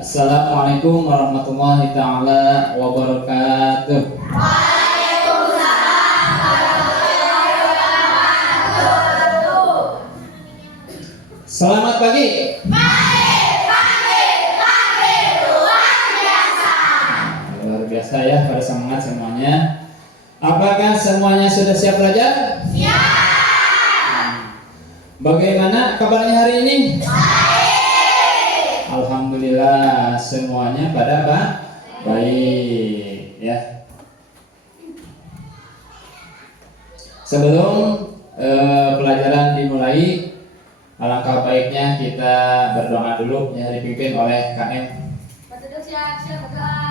Assalamualaikum warahmatullahi taala wabarakatuh. Waalaikumsalam warahmatullahi wabarakatuh. Selamat pagi. Pagi luar biasa. Luar biasa ya, pada semangat semuanya. Apakah semuanya sudah siap belajar? Siap. Bagaimana kabarnya hari ini? Baik. Alhamdulillah semuanya pada baik ya. Sebelum pelajaran dimulai, alangkah baiknya kita berdoa dulu yang dipimpin oleh KM. Siap berdoa.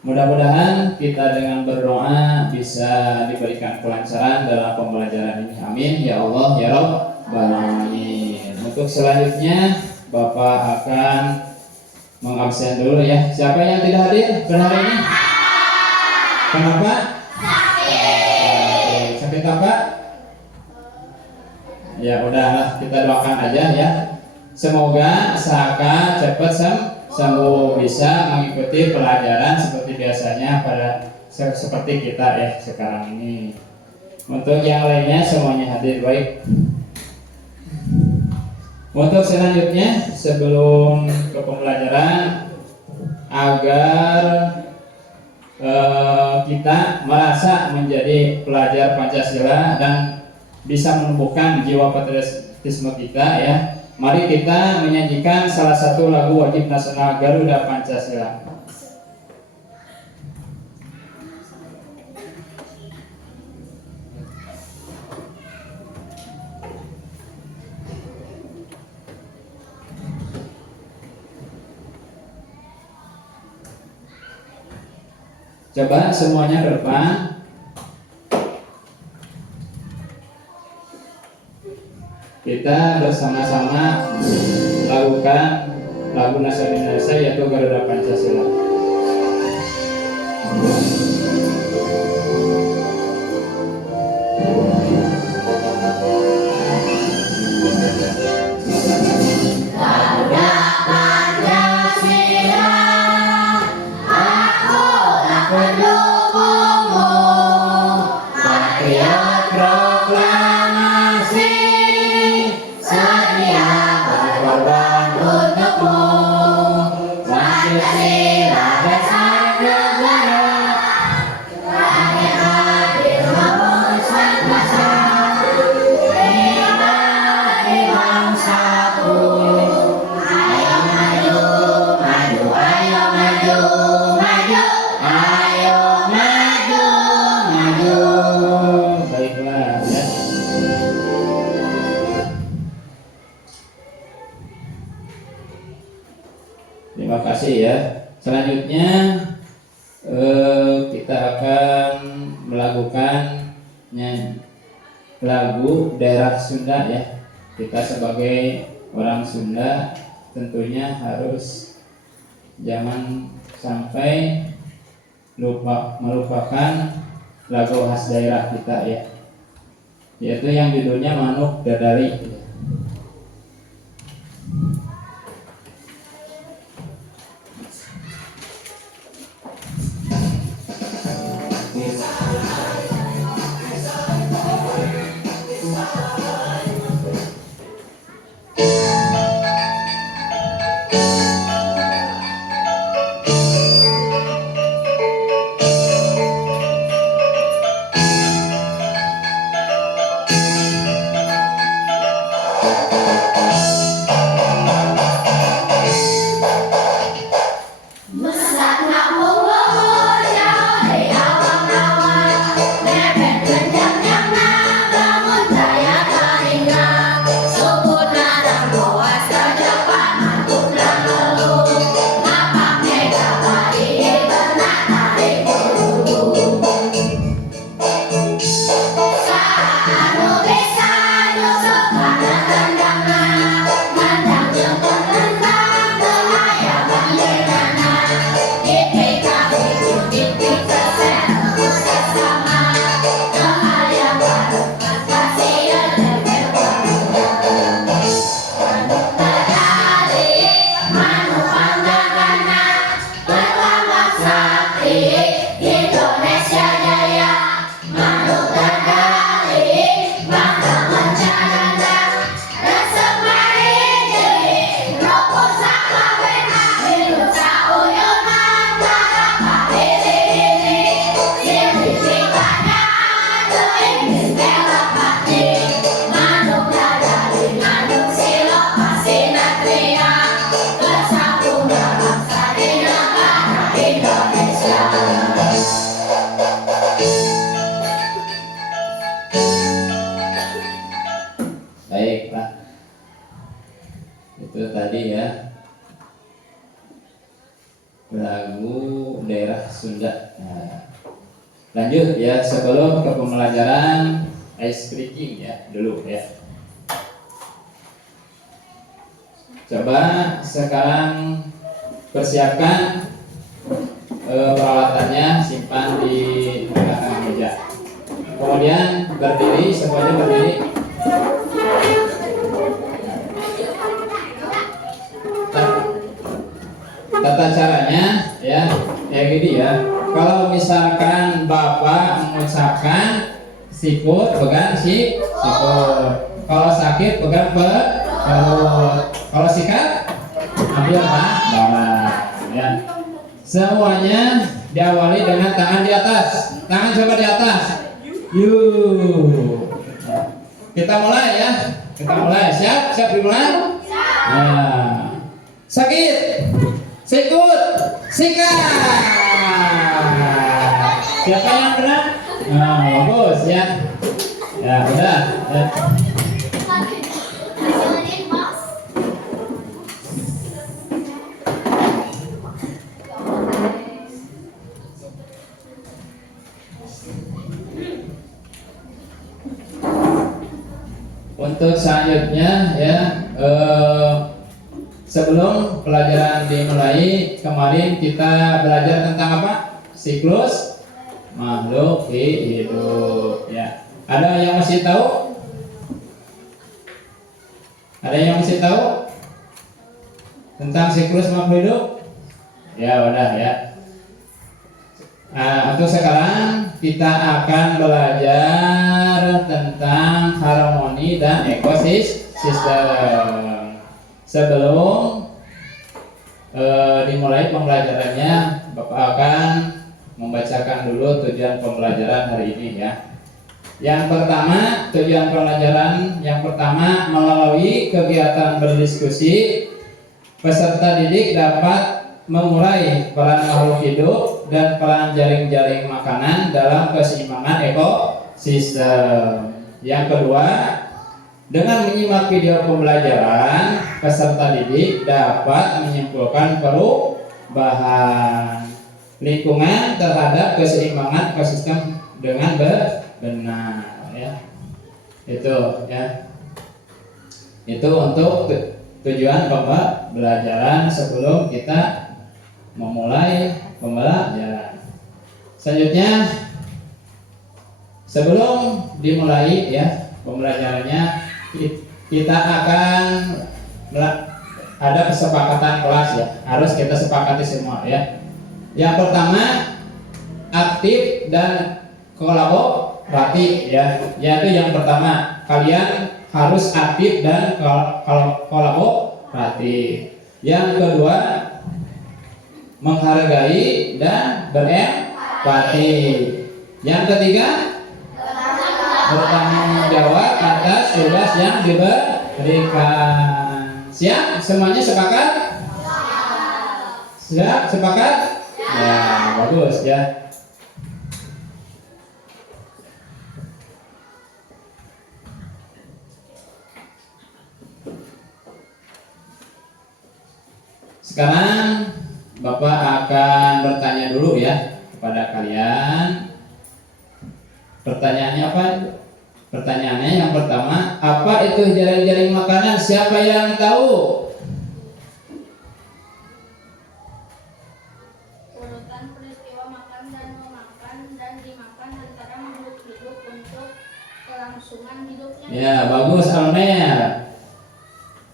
Mudah-mudahan kita dengan berdoa bisa diberikan kelancaran dalam pembelajaran ini. Amin ya Allah ya Rabbal alamin. Untuk selanjutnya Bapak akan mengabsen dulu ya. Siapa yang tidak hadir pada hari ini? Kenapa? Sakit apa? Ya udahlah, kita doakan aja ya. Semoga Saka cepat sembuh, bisa mengikuti pelajaran seperti biasanya seperti kita ya sekarang ini. Untuk yang lainnya semuanya hadir baik. Untuk selanjutnya sebelum ke pembelajaran, agar kita merasa menjadi pelajar Pancasila dan bisa menumbuhkan jiwa patriotisme kita ya. Mari kita menyanyikan salah satu lagu wajib nasional Garuda Pancasila. Coba semuanya ke depan. Kita bersama-sama lakukan lagu nasional Indonesia yaitu Garuda Pancasila. Terima kasih ya. Selanjutnya kita akan melakukan lagu daerah Sunda ya. Kita sebagai orang Sunda tentunya harus jangan sampai melupakan lagu khas daerah kita ya. Yaitu yang judulnya Manuk Dadari. Itu tadi ya lagu daerah Sunda. Nah, lanjut ya, sebelum ke pembelajaran ice breaking ya dulu ya. Coba sekarang persiapkan peralatannya, simpan di belakang meja. Kemudian berdiri, semuanya berdiri. Tata caranya ya kayak gini ya. Kalau misalkan Bapak mengucapkan sikut, pegang sikut. Kalau sakit pegang perut. Kalau sikat ambil bawah ya. Semuanya diawali dengan tangan di atas. Tangan coba di atas. Yuk. Kita mulai ya. Kita mulai. Siap? Siap dimulai? Nah. Sakit. Sikut. Sikat. Siapa yang benar? Nah, bagus ya. Ya, udah. Ya. Untuk selanjutnya ya, sebelum pelajaran dimulai, kemarin kita belajar tentang apa? Siklus makhluk hidup ya. Ada yang masih tahu? Ada yang masih tahu tentang siklus makhluk hidup? Ya udah ya. Nah, untuk sekarang kita akan belajar tentang harmoni dan ekosistem. Sebelum dimulai pembelajarannya, Bapak akan membacakan dulu tujuan pembelajaran hari ini ya. Yang pertama, tujuan pembelajaran yang pertama, melalui kegiatan berdiskusi, peserta didik dapat mengurai peran makhluk hidup dan peran jaring-jaring makanan dalam keseimbangan ekosistem. Yang kedua, dengan menyimak video pembelajaran, peserta didik dapat menyimpulkan perubahan lingkungan terhadap keseimbangan ekosistem dengan benar ya. Itu ya. Itu untuk tujuan pembelajaran sebelum kita memulai pembelajaran. Selanjutnya, sebelum dimulai ya pembelajarannya, kita akan ada kesepakatan kelas ya, harus kita sepakati semua ya. Yang pertama, aktif dan kolaboratif ya, yaitu yang pertama kalian harus aktif dan kolaboratif. Yang kedua, menghargai dan berempati. Yang ketiga, bertanggung jawab atas tugas yang diberikan. Siap? Semuanya sepakat? Siap? Sepakat? Ya, bagus ya. Sekarang Bapak akan bertanya dulu ya kepada kalian. Pertanyaannya apa? Pertanyaannya yang pertama, apa itu jaring-jaring makanan? Siapa yang tahu? Urutan peristiwa makan dan memakan dan dimakan antara makhluk hidup untuk kelangsungan hidupnya. Ya, bagus Almer.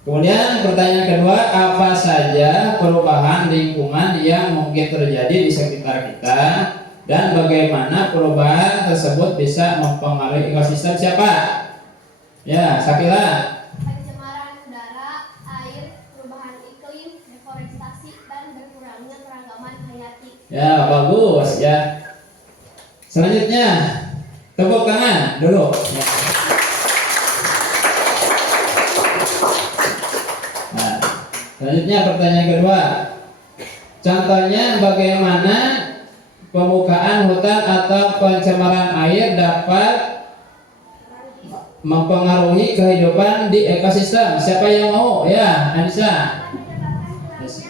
Kemudian pertanyaan kedua, apa saja perubahan lingkungan yang mungkin terjadi di sekitar kita dan bagaimana perubahan tersebut bisa mempengaruhi ekosistem? Siapa? Ya, Sakila. Pencemaran udara, air, perubahan iklim, deforestasi, dan berkurangnya keragaman hayati. Ya, bagus ya. Selanjutnya, tepuk tangan dulu. Ya. Nah, selanjutnya pertanyaan kedua. Contohnya bagaimana pembukaan hutan atau pencemaran air dapat mempengaruhi kehidupan di ekosistem. Siapa yang mau? Ya, Anissa. Yes.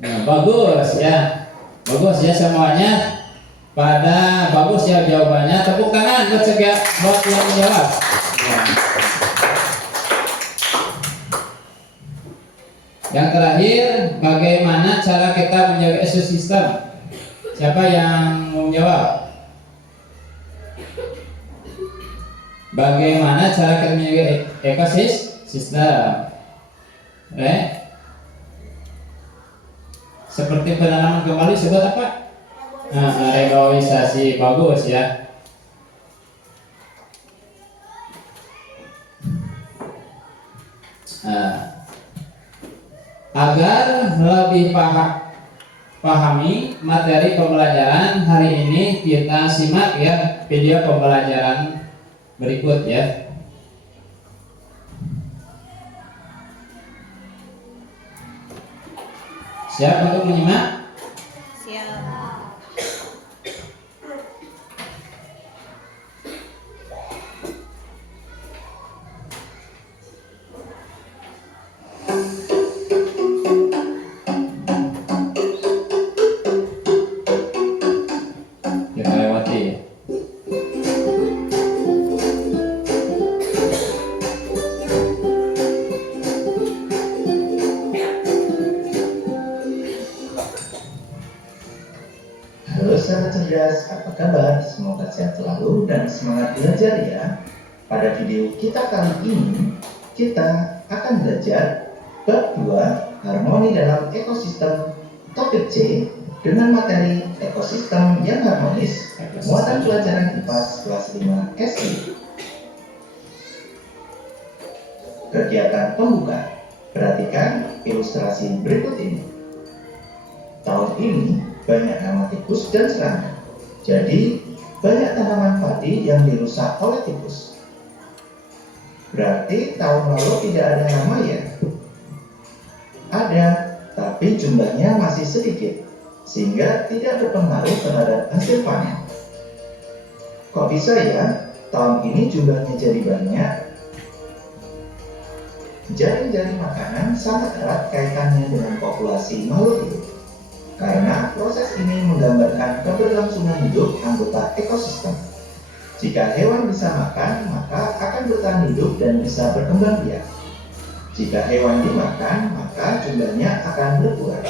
Nah, bagus ya. Bagus ya semuanya. Pada bagus ya jawabannya. Tepuk tangan buat yang menjawab. Ya. Yang terakhir, bagaimana cara kita menjaga ekosistem? Siapa yang mau menjawab? Bagaimana cara kita menjaga ekosistem? Seperti penanaman kembali sebut apa? Reboisasi. Bagus ya. Agar lebih pahami materi pembelajaran hari ini, kita simak ya video pembelajaran berikut ya. Siap untuk menyimak? Siap. Kita lewati. Halo sahabat cerdas, apa kabar? Semoga sehat selalu dan semangat belajar ya. Pada video kita kali ini, kita akan belajar bab 2 harmoni dalam ekosistem, topik C dengan materi ekosistem yang harmonis, muatan pelajaran IPA kelas 5 SI. Kegiatan pembuka. Perhatikan ilustrasi berikut ini. Tahun ini banyak hama tikus dan serangga. Jadi, banyak tanaman padi yang dirusak oleh tikus. Berarti tahun lalu tidak ada hama ya? Ada, tapi jumlahnya masih sedikit, sehingga tidak berpengaruh terhadap hasil panen. Kok bisa ya? Tahun ini jumlahnya jadi banyak? Jaring-jaring makanan sangat erat kaitannya dengan populasi makhluk hidup. Karena proses ini menggambarkan keberlangsungan hidup anggota ekosistem. Jika hewan bisa makan, maka akan bertahan hidup dan bisa berkembang biak. Jika hewan dimakan, maka jumlahnya akan berkurang.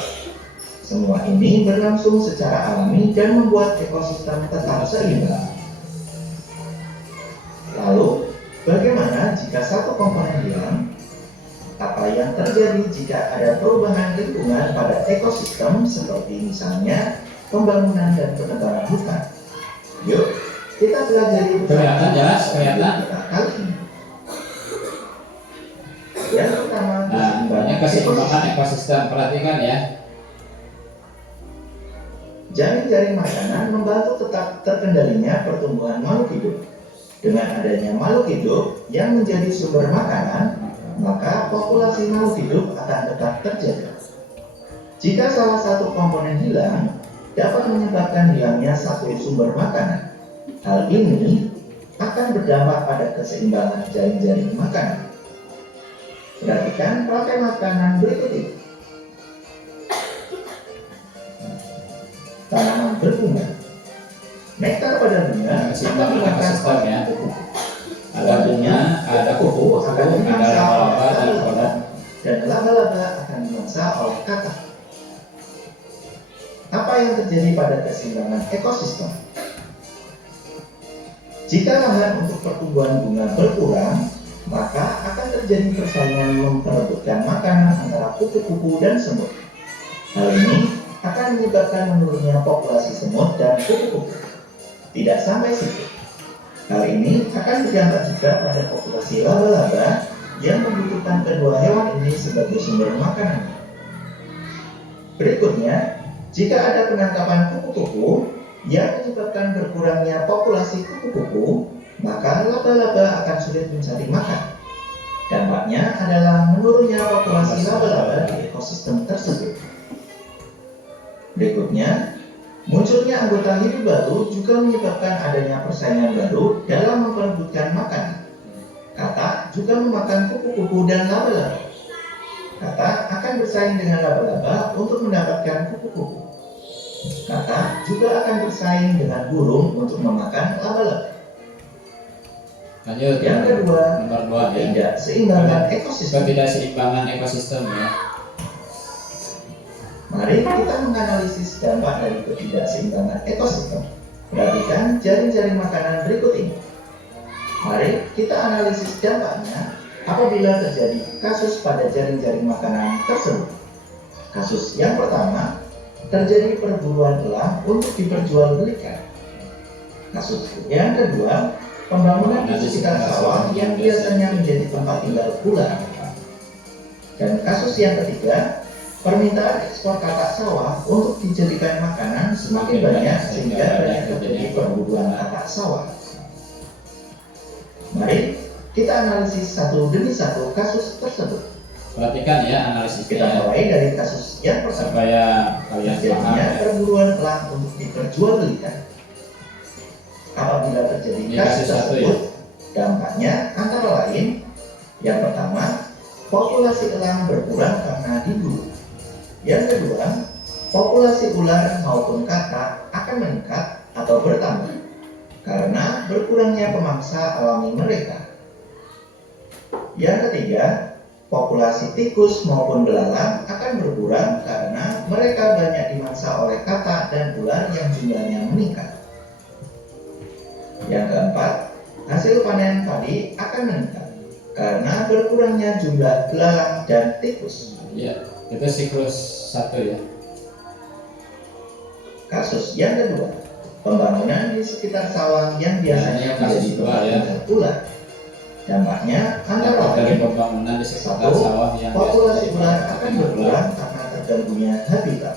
Semua ini berlangsung secara alami dan membuat ekosistem tetap seimbang. Lalu, bagaimana jika satu komponen hilang? Apa yang terjadi jika ada perubahan lingkungan pada ekosistem seperti misalnya pembangunan dan penebangan hutan? Yuk, kita pelajari Kelihatan jelas, kelihatan. kali ini. Yang pertama, Ini keseimbangan ekosistem. Perhatikan ya. jaring-jaring makanan membantu tetap terkendalinya pertumbuhan makhluk hidup. Dengan adanya makhluk hidup yang menjadi sumber makanan, maka populasi makhluk hidup akan tetap terjaga. Jika salah satu komponen hilang, dapat menyebabkan hilangnya satu sumber makanan. Hal ini akan berdampak pada keseimbangan jaring-jaring makanan. Perhatikan pakai makanan berikut ini. Tanaman berbunga. Nektar pada bunga Keseimbangan ekosistem ya. Ada bunga, ada kupu, ada laba-laba dan kodok. dan laba-laba akan dimangsa oleh katak. Apa yang terjadi pada keseimbangan ekosistem? Jika lahan untuk pertumbuhan bunga berkurang, maka akan terjadi persaingan memperebutkan makanan antara kupu-kupu dan semut. Hal ini akan menyebabkan menurunnya populasi semut dan kupu-kupu. Tidak sampai situ. Hal ini akan berdampak juga pada populasi laba-laba yang membutuhkan kedua hewan ini sebagai sumber makanan. Berikutnya, jika ada penangkapan kupu-kupu yang menyebabkan berkurangnya populasi kupu-kupu, maka laba-laba akan sulit mencari makan. Dampaknya adalah menurunnya populasi laba-laba di ekosistem tersebut. Berikutnya, muncul Munculnya anggota hidup baru juga menyebabkan adanya persaingan baru dalam memperebutkan makanan. Kata juga memakan kupu-kupu dan laba-laba. Kata akan bersaing dengan laba-laba untuk mendapatkan kupu-kupu. Kata juga akan bersaing dengan burung untuk memakan laba-laba. Lanjut. Yang kedua, nomor 2 ya. ketidakseimbangan ekosistem. Ketidakseimbangan ekosistem ya. Mari kita menganalisis dampak dari ketidakseimbangan ekosistem. Perhatikan jaring-jaring makanan berikut ini. Mari kita analisis dampaknya apabila terjadi kasus pada jaring-jaring makanan tersebut. Kasus yang pertama, terjadi perburuan elang untuk diperjualbelikan. Kasus yang kedua, pembangunan di sekitar sawah yang biasanya menjadi tempat tinggal ular. Dan kasus yang ketiga, permintaan ekspor katak sawah untuk dijadikan makanan semakin banyak sehingga banyak terjadi perburuan katak sawah. Mari kita analisis satu demi satu kasus tersebut. Perhatikan ya analisisnya Kita mulai dari kasus yang pertama. supaya kalian paham Terjadinya ya. perburuan elang untuk diperjualbelikan. Apabila terjadi Ini kasus kasus satu tersebut, dampaknya antara lain, yang pertama, populasi elang berkurang karena diburu. Yang kedua, populasi ular maupun katak akan meningkat atau bertambah karena berkurangnya pemangsa alami mereka. Yang ketiga, populasi tikus maupun belalang akan berkurang karena mereka banyak dimangsa oleh katak dan ular yang jumlahnya meningkat. Yang keempat, hasil panen padi akan meningkat karena berkurangnya jumlah belalang dan tikus. Ya, itu siklus 1 ya. Kasus yang kedua, pembangunan di sekitar sawah yang biasanya kasus menjadi dua, tempat ya. tinggal ular. Dampaknya antara Dampak dari lain, pembangunan di sekitar satu, sawah yang populasi biasa ular jadi akan tempat berkurang karena terganggunya habitat.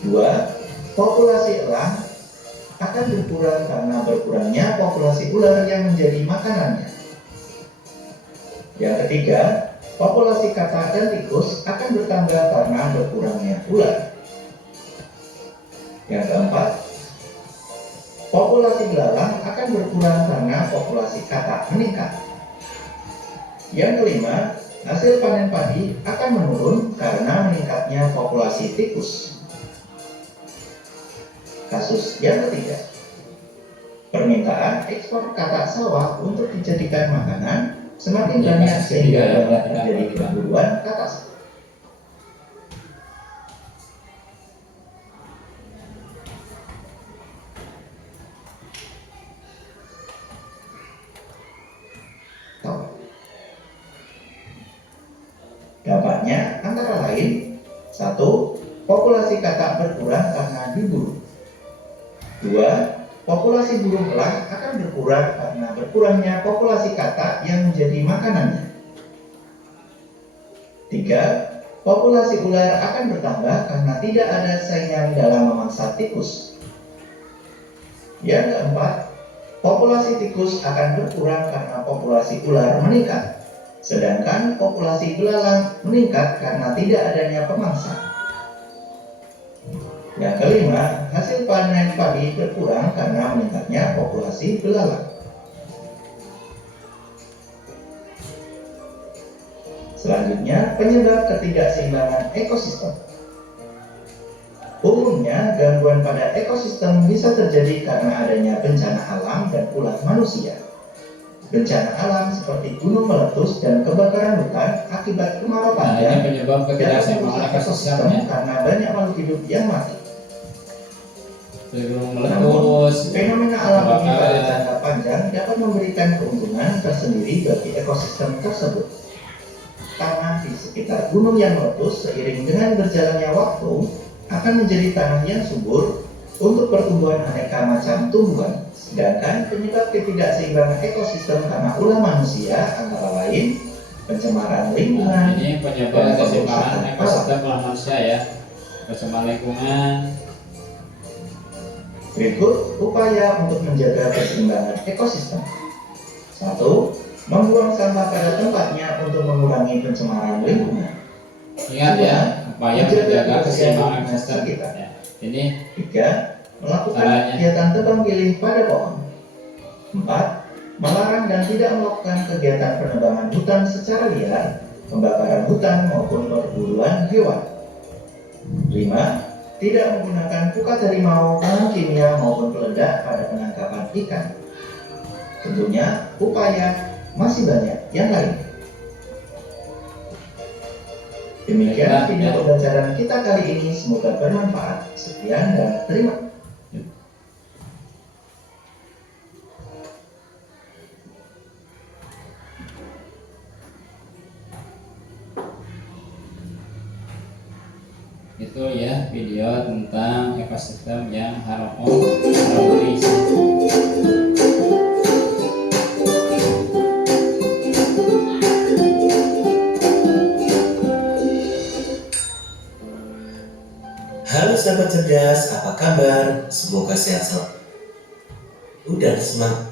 Dua, populasi elang akan berkurang karena berkurangnya populasi ular yang menjadi makanannya. Yang ketiga, populasi katak dan tikus akan bertambah karena berkurangnya ular. Yang keempat, populasi belalang akan berkurang karena populasi katak meningkat. Yang kelima, hasil panen padi akan menurun karena meningkatnya populasi tikus. Kasus yang ketiga, permintaan ekspor katak sawah untuk dijadikan makanan semakin Ya, banyak kasus sehingga ketiga, banyak ya. terjadi perburuan katak sawah. Dampaknya antara lain, satu, populasi katak berkurang karena diburu. Dua, populasi burung elang akan berkurang karena berkurangnya populasi katak yang menjadi makanannya. Tiga, populasi ular akan bertambah karena tidak ada saingan dalam memangsa tikus. Yang keempat, populasi tikus akan berkurang karena populasi ular meningkat. Sedangkan populasi belalang meningkat karena tidak adanya pemangsa. Yang kelima, hasil panen padi berkurang karena meningkatnya populasi belalang. Selanjutnya, penyebab ketidakseimbangan ekosistem. Umumnya, gangguan pada ekosistem bisa terjadi karena adanya bencana alam dan ulah manusia. Bencana alam seperti gunung meletus dan kebakaran hutan akibat kemarau Nah, ini panjang penyebab dapat ketidakseimbangan merusak ekosistem ekosistem ya. karena banyak makhluk hidup yang mati. Gunung Namun, meletus, fenomena alam ini pada kebakaran. jangka panjang dapat memberikan keuntungan tersendiri bagi ekosistem tersebut. Tanah di sekitar gunung yang meletus seiring dengan berjalannya waktu akan menjadi tanah yang subur untuk pertumbuhan aneka macam tumbuhan. Sedangkan penyebab ketidakseimbangan ekosistem karena ulah manusia antara lain pencemaran Nah, lingkungan, ini penyebab ketidakseimbangan ekosistem oleh manusia ya. Pencemaran lingkungan. Berikut upaya untuk menjaga keseimbangan ekosistem. 1. Membuang sampah pada tempatnya untuk mengurangi pencemaran lingkungan. Ingat ya, upaya menjaga keseimbangan ekosistem. Sekitar. Ya. Ini 3. Melakukan caranya. kegiatan tebang pilih pada pohon. 4. Melarang dan tidak melakukan kegiatan penebangan hutan secara liar, pembakaran hutan maupun perburuan hewan. 5. Tidak menggunakan pukat harimau, bahan kimia maupun peledak pada penangkapan ikan. Tentunya upaya masih banyak yang lain. Demikian video pembelajaran kita kali ini, semoga bermanfaat. Sekian dan terima kasih. itu ya video tentang ekosistem yang harmonis. Halo sahabat cerdas, apa kabar? Semoga sehat selalu. Udah semangat.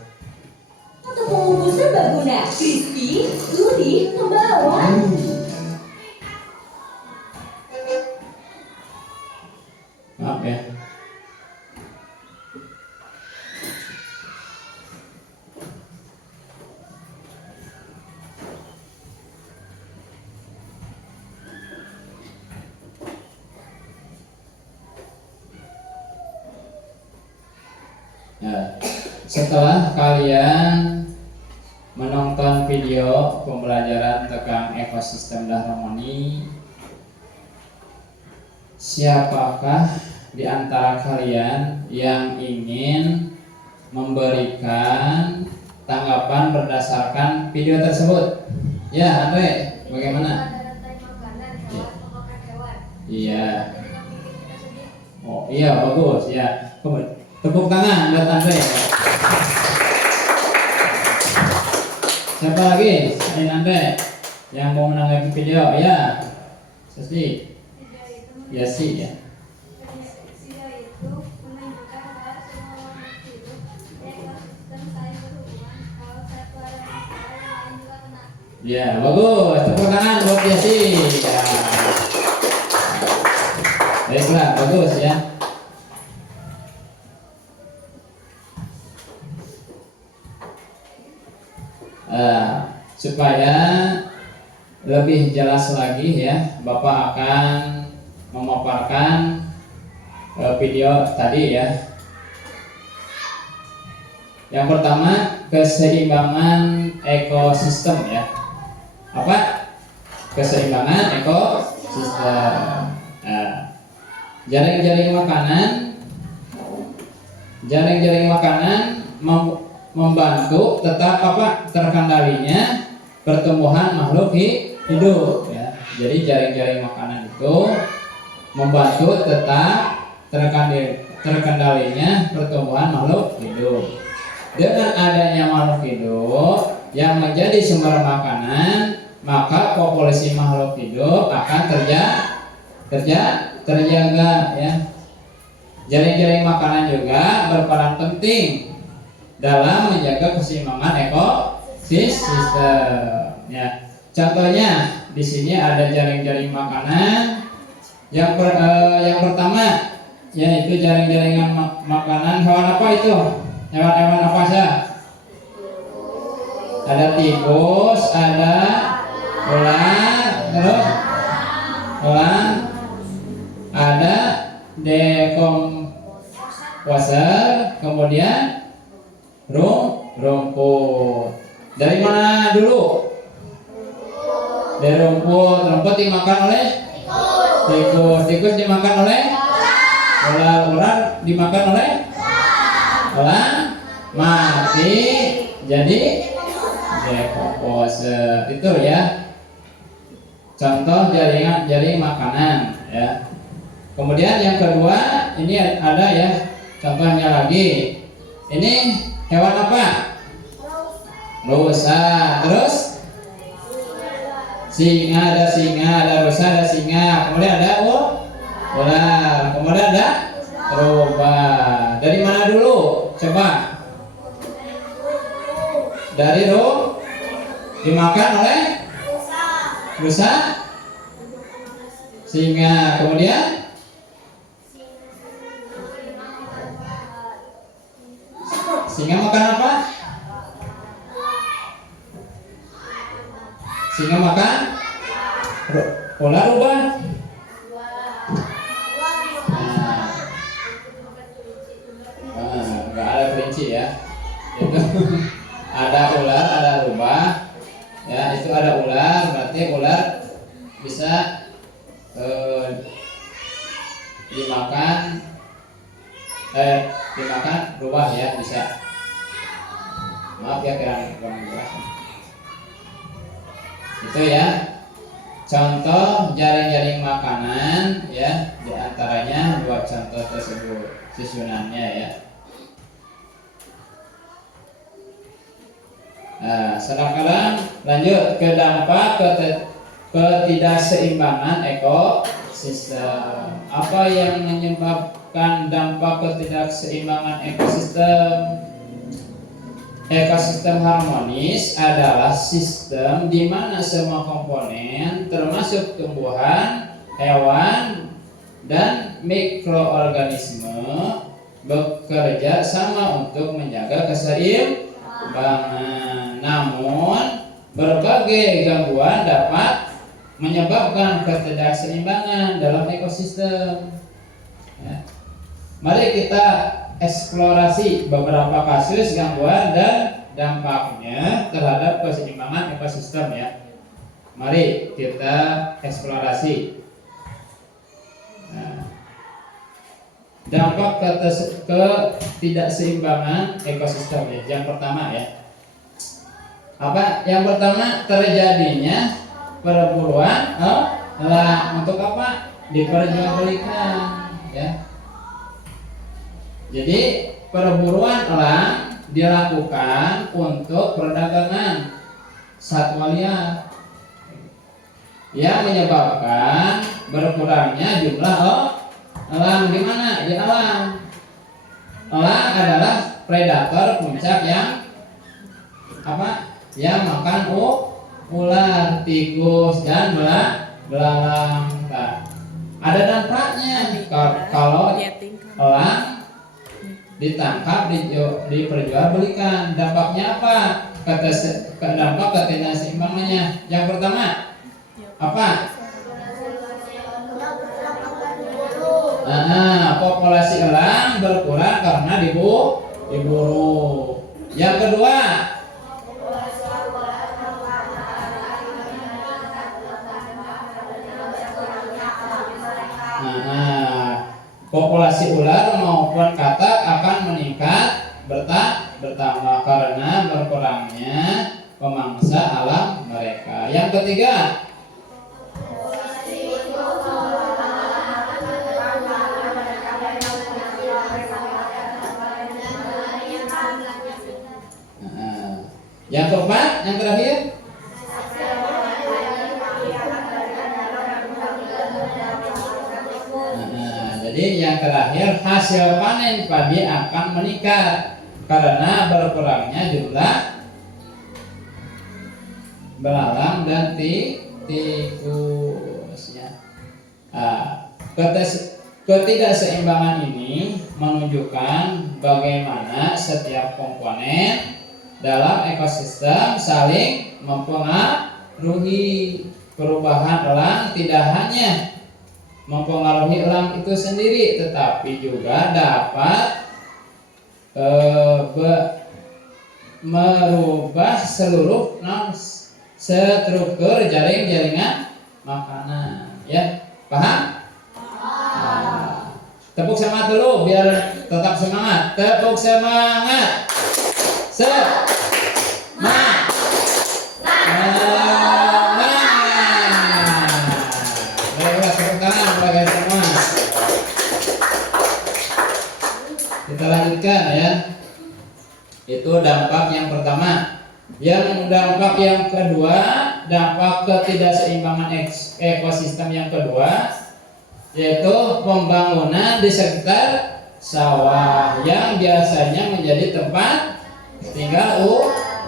Untuk pengukus serbaguna, crispy, gurih, membawa. Maaf ya. Nah, setelah kalian menonton video pembelajaran tentang ekosistem dan harmoni, siapakah di antara kalian yang ingin memberikan tanggapan berdasarkan video tersebut? Ya, Andre, bagaimana? Ada rantai makanan, hewan, memakan hewan. Iya. Jadi kami kita sendiri. Oh, iya, bagus ya. Tepuk tangan buat Andre. Siapa lagi selain Andre yang mau menanggapi video? Ya, Sesi. Ya sih ya. Sila itu menunjukkan bahwa semua makhluk hidup ekosistem saling berhubungan. Kalau satu ada masalah, yang lain juga kena. Ya, bagus. Tepuk tangan buat Yesi. Ya. Baiklah, bagus ya. Supaya lebih jelas lagi ya, Bapak akan memaparkan video tadi ya. Yang pertama, keseimbangan ekosistem ya. Apa? Keseimbangan ekosistem. Nah, jaring-jaring makanan membantu tetap terkendalinya pertumbuhan makhluk hidup ya. Jadi jaring-jaring makanan itu membantu tetap terkendalinya pertumbuhan makhluk hidup. Dengan adanya makhluk hidup yang menjadi sumber makanan, maka populasi makhluk hidup akan terjaga ya. Jaring-jaring makanan juga berperan penting dalam menjaga keseimbangan ekosistem ya. Contohnya di sini ada jaring-jaring makanan. Yang pertama yaitu jaring-jaringan makanan hewan apa itu? Hewan-hewan apa saja? Ada tikus, ada ular, terus ada dekomposer, kemudian rumput. Dari mana dulu? Dari rumput. Rumput dimakan oleh tikus. Tikus dimakan oleh ular. Ular dimakan oleh ular. Mati jadi dekomposer. Itu ya contoh jaring makanan ya. Kemudian yang kedua ini ada ya contohnya lagi. Ini hewan apa? Rusa. Terus singa, ada rusa, ada singa. Kemudian ada ular. Kemudian ada rubah. Dari mana dulu? Coba. Dari dimakan oleh rusa, singa. Kemudian Singa makan ular rubah. Nggak ada kelinci ya. Itu ada ular, ada rubah. Ya, itu ada ular, berarti ular bisa dimakan rubah ya, bisa. Maaf ya kurang jelas. Itu ya contoh jaring-jaring makanan ya, diantaranya dua contoh tersebut susunannya ya. Nah, sekarang lanjut ke dampak ketidakseimbangan ekosistem. Apa yang menyebabkan dampak ketidakseimbangan ekosistem? Ekosistem harmonis adalah sistem di mana semua komponen termasuk tumbuhan, hewan, dan mikroorganisme bekerja sama untuk menjaga keseimbangan. Namun, berbagai gangguan dapat menyebabkan ketidakseimbangan dalam ekosistem. Ya. Mari kita eksplorasi beberapa kasus gangguan dan dampaknya terhadap keseimbangan ekosistem ya. Mari kita eksplorasi. Nah, dampak ketidakseimbangan ekosistem ya. Yang pertama ya. Apa? Yang pertama, terjadinya perburuan elang. Untuk apa? Diperjualbelikan ya. Jadi perburuan elang dilakukan untuk perdagangan satwa liar yang menyebabkan berkurangnya jumlah elang di mana? Di alam. Elang adalah predator puncak yang apa? Yang makan ular, tikus, dan belalang. Nah, ada dampaknya kalau elang ditangkap, diperjualbelikan. Dampaknya apa? Dampak ketidakseimbangannya. Yang pertama apa? Populasi elang berkurang karena diburu. Yang kedua, populasi ular maupun katak akan meningkat bertambah karena berkurangnya pemangsa alam mereka. Yang ketiga, yang keempat, yang terakhir, jadi yang terakhir, hasil panen padi akan meningkat karena berkurangnya jumlah belalang dan tikusnya. Ketidakseimbangan ini menunjukkan bagaimana setiap komponen dalam ekosistem saling mempengaruhi. Perubahan elang tidak hanya mempengaruhi elang itu sendiri, tetapi juga dapat merubah seluruh struktur jaringan makanan. Ya, paham? Tepuk semangat dulu biar tetap semangat. Tepuk semangat. Semangat. Kita lanjutkan ya. Itu dampak yang pertama. Yang dampak yang kedua, dampak ketidakseimbangan ekosistem yang kedua, yaitu pembangunan di sekitar sawah yang biasanya menjadi tempat tinggal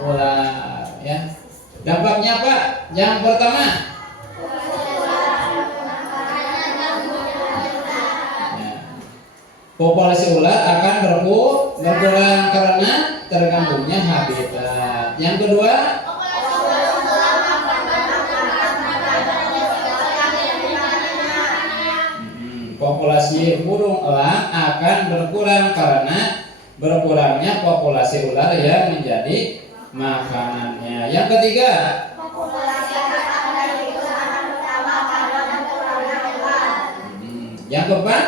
ular ya. Dampaknya apa? Yang pertama, populasi ular akan berkurang karena terganggunya habitat. Yang kedua, populasi burung elang akan berkurang karena berkurangnya populasi ular yang menjadi makanannya. Yang ketiga, yang keempat,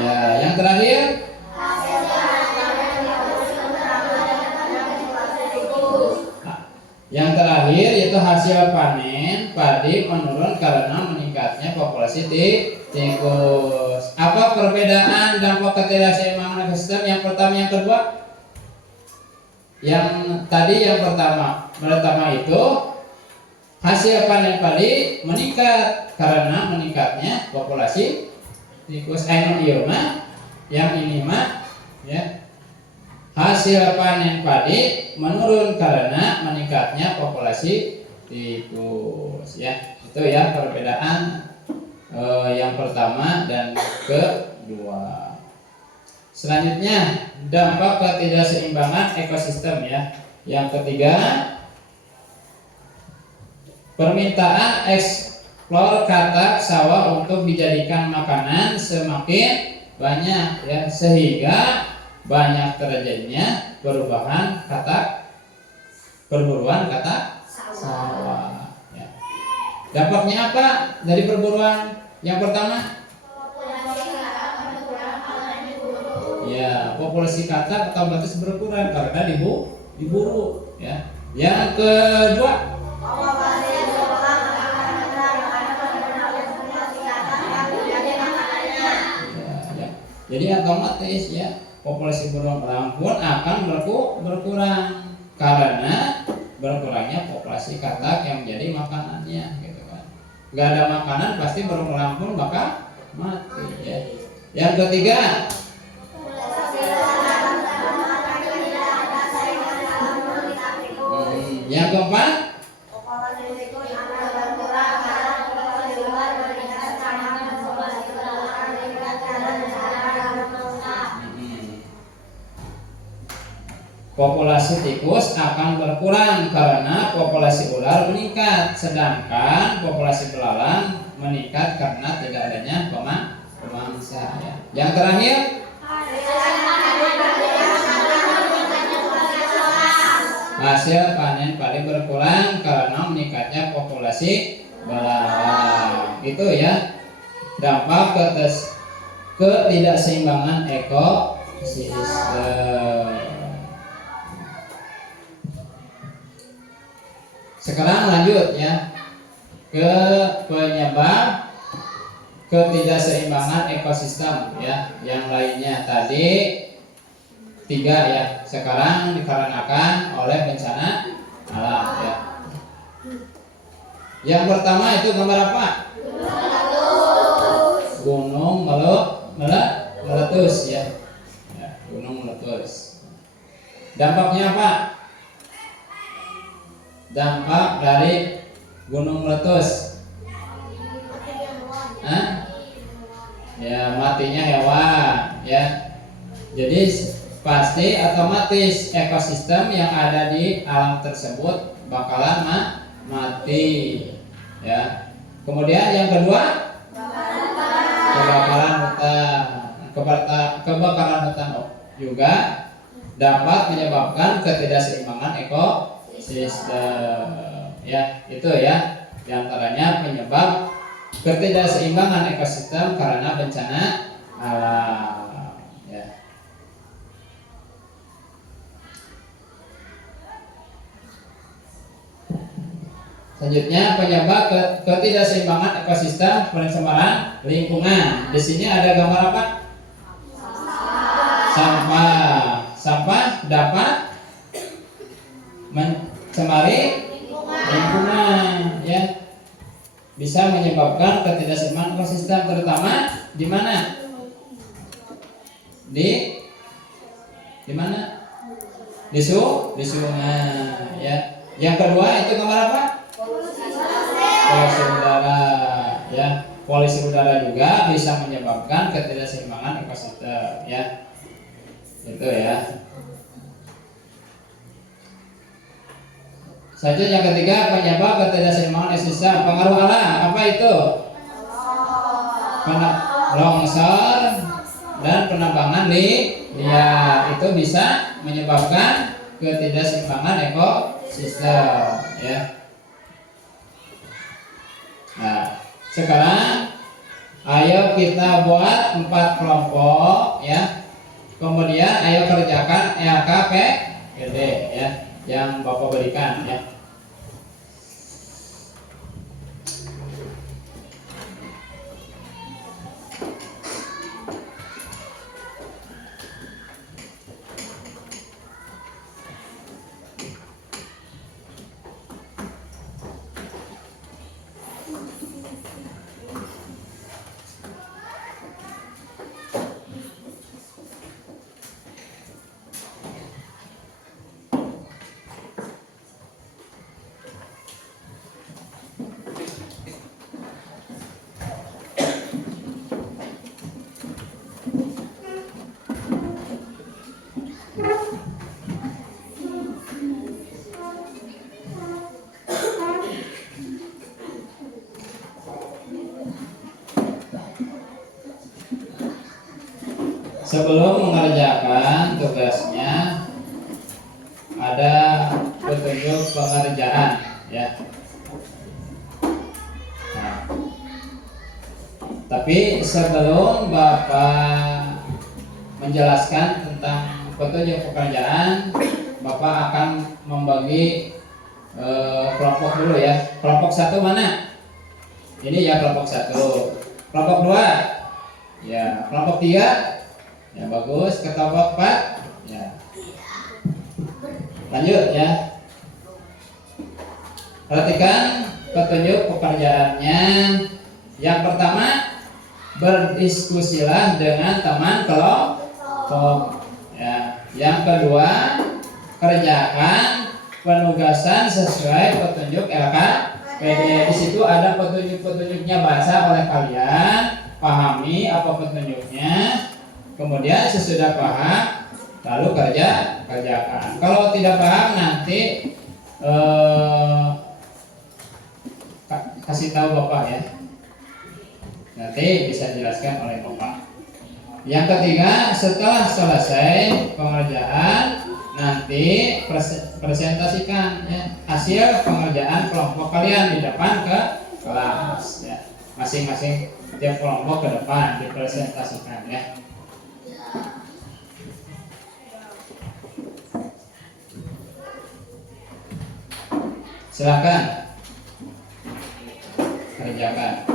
ya, yang terakhir, yang terakhir yaitu hasil panen padi menurun karena meningkatnya populasi tikus. Apa perbedaan dampak ketidakseimbangan ekosistem yang pertama yang kedua? Yang tadi yang pertama itu hasil panen padi meningkat karena meningkatnya populasi tikus. Yang ini mah ya, hasil panen padi menurun karena meningkatnya populasi tikus ya. Itu ya perbedaan yang pertama dan kedua. Selanjutnya dampak ketidakseimbangan ekosistem ya. Yang ketiga, permintaan eksplor katak sawah untuk dijadikan makanan semakin banyak ya, sehingga banyak terjadinya perburuan katak sawah ya. Dampaknya apa dari perburuan? Yang pertama ya, populasi katak atau batas berkurang karena diburu ya. Yang kedua, jadi otomatis ya populasi burung elang pun akan berkurang karena berkurangnya populasi katak yang menjadi makanannya gitu kan. Gak ada makanan pasti burung elang pun bakal mati ya. Yang ketiga, yang keempat, populasi tikus akan berkurang karena populasi ular meningkat, sedangkan populasi belalang meningkat karena tidak adanya pemangsa ya. Yang terakhir, hasil panen padi berkurang karena meningkatnya populasi belalang. Itu ya dampak ketidakseimbangan ekosistem. Sekarang lanjut ya ke penyebab ketidakseimbangan ekosistem ya. Yang lainnya tadi 3 ya. Sekarang dikarenakan oleh bencana alam ya. Yang pertama itu gambar apa? Gunung meletus ya. Gunung meletus. Dampaknya apa? Dampak dari gunung meletus, ya matinya hewan ya. Jadi pasti otomatis ekosistem yang ada di alam tersebut bakalan mati ya. Kemudian yang kedua, kebakaran hutan juga dapat menyebabkan ketidakseimbangan ekosistem ya. Itu ya diantaranya penyebab ketidakseimbangan ekosistem karena bencana alam ya. Selanjutnya penyebab ketidakseimbangan ekosistem pencemaran lingkungan. Di sini ada gambar apa? Sampah dapat mencemari lingkungan ya, bisa menyebabkan ketidakseimbangan ekosistem, terutama di mana? Di mana? Di sungai ya. Yang kedua itu gambar apa? Polusi udara ya. Polusi udara juga bisa menyebabkan ketidakseimbangan ekosistem ya. Itu ya. Selanjutnya yang ketiga, penyebab ketidakseimbangan ekosistem. Pengaruh alam apa itu? Longsor dan penambangan liar itu bisa menyebabkan ketidakseimbangan ekosistem, ya. Nah, sekarang ayo kita buat 4 kelompok, ya. Kemudian ayo kerjakan LKPD, ya, yang Bapak berikan, ya. Sebelum mengerjakan tugasnya ada petunjuk pengerjaan, ya. Nah, tapi sebelum Bapak menjelaskan tentang petunjuk pekerjaan, Bapak akan membagi kelompok dulu, ya. Kelompok 1 mana? Ini ya kelompok 1. Kelompok 2, ya. Kelompok 3, ya, bagus. Kelompok 4, ya. Lanjut, ya. Perhatikan petunjuk pekerjaannya. Yang pertama, berdiskusilah dengan teman kelompok, ya. Yang kedua, kerjakan penugasan sesuai petunjuk LKPD. Di situ ada petunjuk-petunjuknya, baca oleh kalian, pahami apa petunjuknya. Kemudian sesudah paham, lalu kerjakan. Kalau tidak paham nanti kasih tahu Bapak, ya. Nanti bisa dijelaskan oleh Bapak. Yang ketiga, setelah selesai pengerjaan, nanti presentasikan, ya, hasil pengerjaan kelompok kalian di depan ke kelas, ya. Masing-masing tiap kelompok ke depan dipresentasikan, ya. Silakan kerjakan.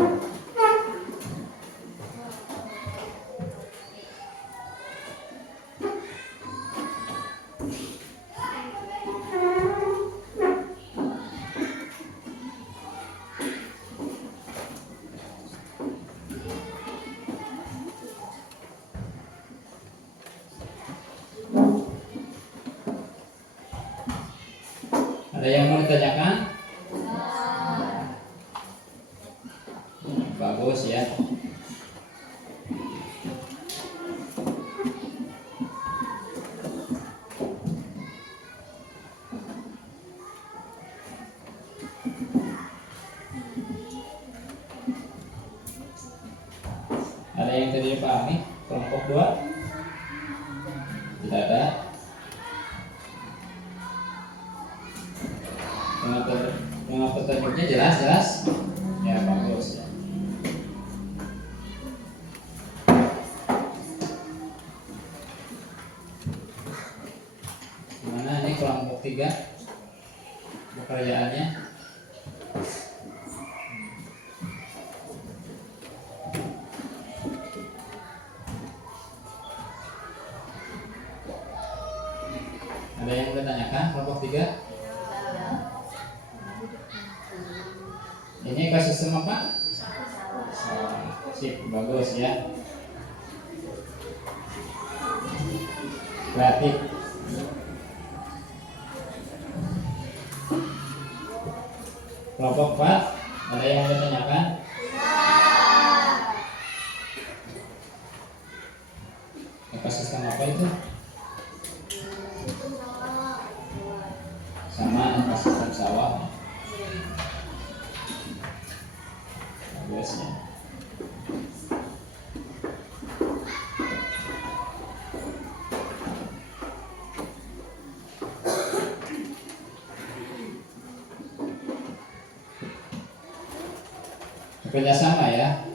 Ada yang mau ditanyakan? Bagus, ya. Ada yang tidak dipahami? Kelompok 2? Tidak ada. Dengan petunjuknya jelas, ya, bagus, ya. Gimana ini kelompok 3 pekerjaannya? Ada yang bertanyakan kelompok 3? Ini ekosistem apa? Sip, bagus, ya. Kreatif. Kelompok 4, ada yang bertanyakan? Ekosistem apa itu? Sama ekosistem sawah. Bagusnya. Kerjasama ya.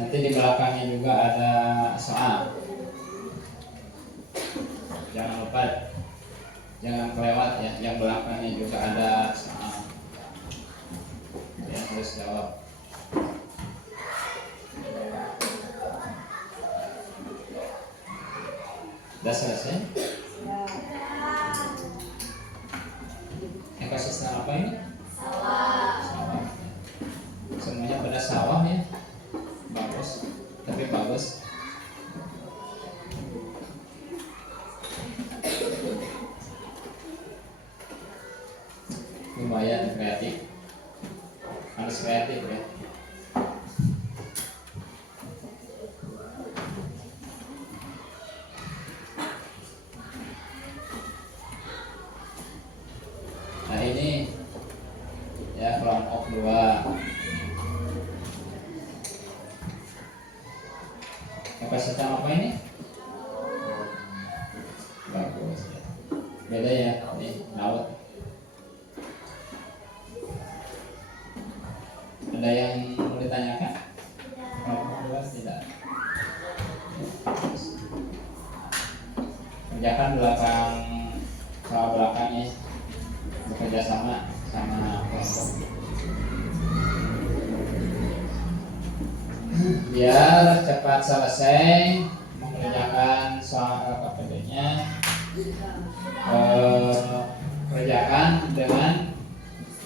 Nanti di belakangnya juga ada soal. Jangan lupa, jangan kelewat ya. Yang belakangnya juga ada soal. Ya, harus jawab. Udah selesai? Ekosistem apa ini? Sawah. Semuanya pada sawah ya. Bagus, tapi bagus. Lumayan kreatif. Harus kreatif ya. Nah ini ya kelompok 2. Kapasitas apa ini? Bagus ya. Beda ya, ini laut. Ada yang mau ditanyakan? Kelompok 2 tidak. Kerjakan belakang, salah belakangnya bekerja sama kelompok. Biar cepat selesai mengerjakan soal KPD-nya, kerjakan dengan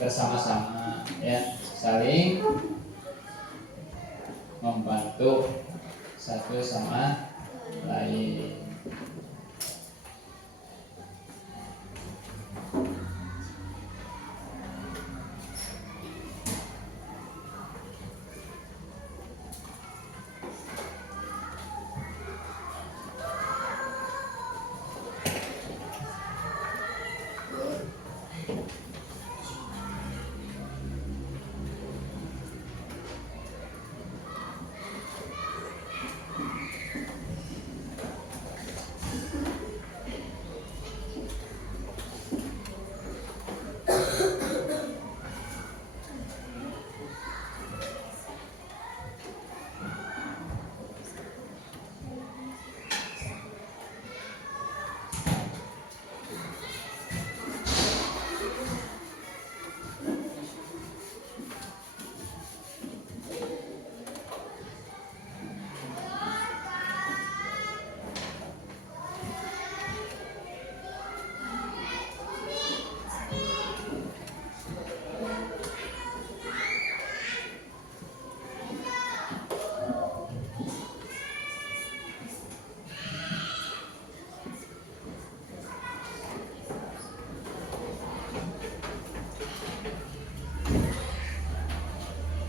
bersama-sama ya, saling membantu satu sama lain.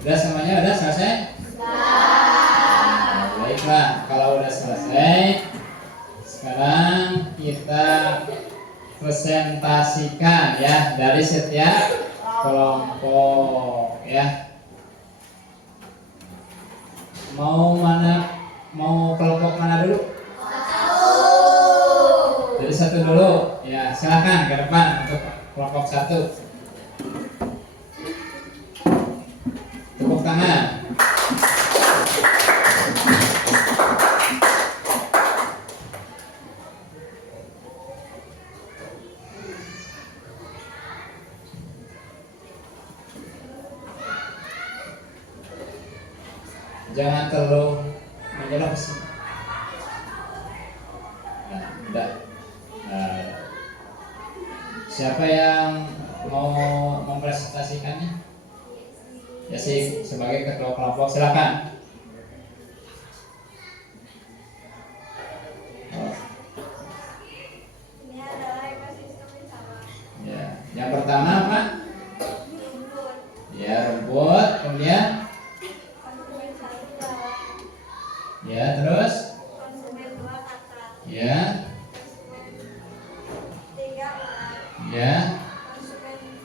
Udah semuanya udah selesai? Nah, baiklah, kalau udah selesai, sekarang kita presentasikan ya dari setiap kelompok ya. Mau kelompok mana dulu? Dari 1 dulu ya, silakan ke depan untuk kelompok 1. Tepuk tangan. Jangan terlalu menjauh ke sini. Nah, udah. Nah, siapa yang mau mempresentasikannya? Ya sih, sebagai ketua kelompok silakan. Ini adalah ekosistem yang sama. Ya, yang pertama apa? Rumput. Ya, rumput. Kemudian, Konsumen 1 bawah. ya terus, Konsumen 2 kakak. ya, Konsumen 3 ular. ya, Konsumen 4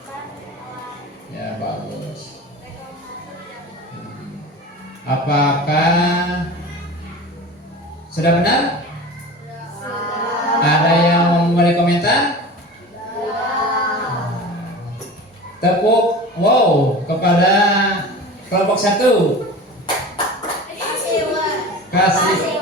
Apakah sudah benar? Ada yang mau memberi komentar? Tepuk wow kepada kelompok 1. Kasih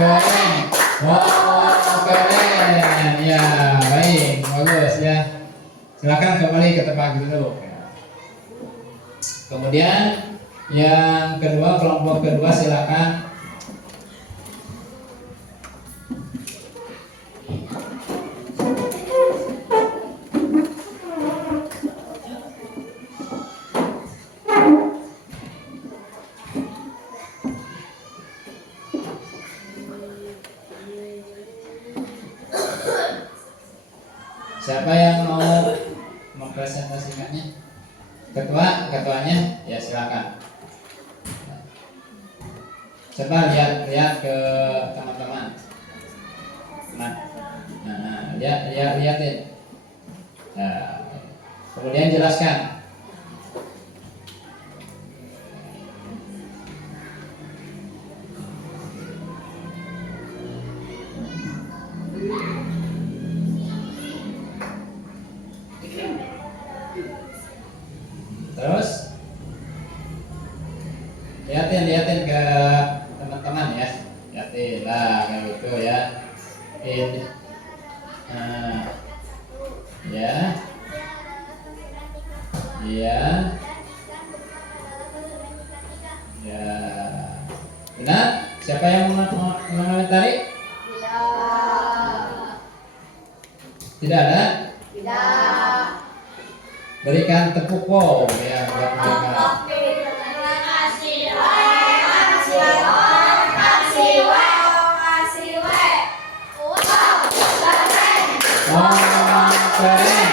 keren. Wow, keren. Ya, baik, bagus ya. Silakan kembali ke tempat dulu. Kemudian yang kedua, kelompok kedua silakan. Siapa yang mau mempresentasikannya? Ketuanya, ya silakan. Coba lihat ke teman-teman. Lihatin. Nah, kemudian jelaskan. Terus lihatin ke teman-teman ya, lihatin lah kayak gitu ya. Ini, ya, benar. Siapa yang mengomentari? Tidak ada? Berikan tepuk wow ya buat mereka. Wow, keren.